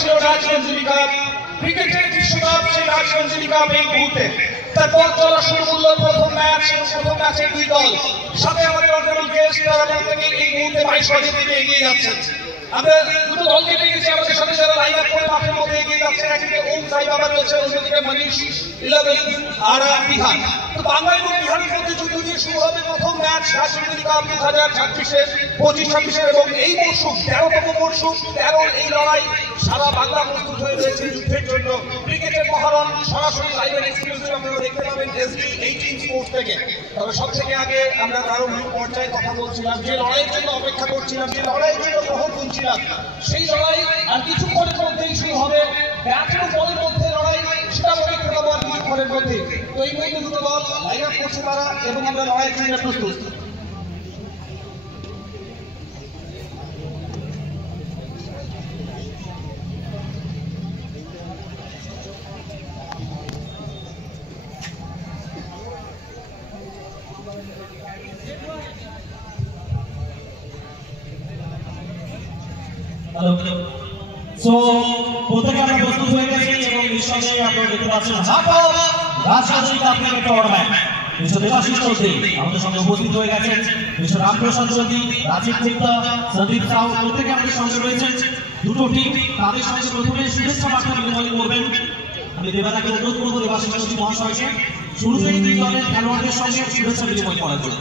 হচ্ছিল রাজরঞ্জনী কাপ, ক্রিকেটের বিশ্বকাপ। সেই রাজরঞ্জনী কাপ এই মুহূর্তে তারপর চলা শুরু করলো প্রথম ম্যাচে দুই দল। সাথে আমাদের অনারেবল গেস্ট তারা থেকে এই মুহূর্তে 22 রানের দিকে এগিয়ে যাচ্ছেন। আমরা দুটো দলকে দেখেছি আমাদের সাথে যারা লাইন আপ করে মাঠের মধ্যে এগিয়ে যাচ্ছেন। একদিকে ওম সাই বাবা রয়েছে, অন্যদিকে মনীষ 11 আর বিহান। তো বাংলা এবং বিহারের মধ্যে যুদ্ধ দিয়ে শুরু হবে প্রথম ম্যাচ রাজরঞ্জনী কাপ 2026-এর 25-26 এবং এই মরশুম 13তম মরশুম, 13 এই লড়াই। সারা বাংলা প্রস্তুত হয়ে রয়েছে যুদ্ধের জন্য। ক্রিকেটের মহারণ সরাসরি লাইভ এক্সক্লুসিভ আপনারা দেখতে পাবেন SB 18 স্পোর্টস থেকে। তবে সব থেকে আগে আমরা প্রারম্ভিক পর্যায়ে কথা বলছিলাম, যে লড়াইয়ের জন্য অপেক্ষা করছিলাম, যে লড়াইয়ের জন্য গ্রহণ করছিলাম, সেই লড়াই আর কিছুক্ষণের মধ্যেই শুরু হবে। ব্যাটের বলের মধ্যে লড়াই, সেটা অপেক্ষা করবো আর কিছুক্ষণের মধ্যে। তো এই মুহূর্তে দুটো দল লাইন আপ করছে তারা, এবং আমরা লড়াইয়ের জন্য প্রস্তুত। সো প্রত্যেকে আমরা প্রস্তুত হয়ে গেছি এবং নিঃসন্দেহে আপনারা দেখতে পাচ্ছেন রাজরঞ্জনী কাপের একটা টুর্নামেন্ট। মিস্টার দেবাশিস চৌধুরী আমাদের সঙ্গে উপস্থিত হয়ে গেছেন, মিস্টার রামপ্রসাদ চৌধুরী, রাজীব গুপ্তা, সন্দীপ সাউ প্রত্যেকে আমাদের সঙ্গে রয়েছেন। দুটো টিম তাদের সঙ্গে প্রথমে শুভেচ্ছা বার্তা বিনিময় করবেন। আমি দেবাদাকে অনুরোধ করবো দেবাশিস চৌধুরী মহাশয়কে শুরুতেই দুই দলের খেলোয়াড়দের সঙ্গে শুভেচ্ছা বিনিময় করার জন্য।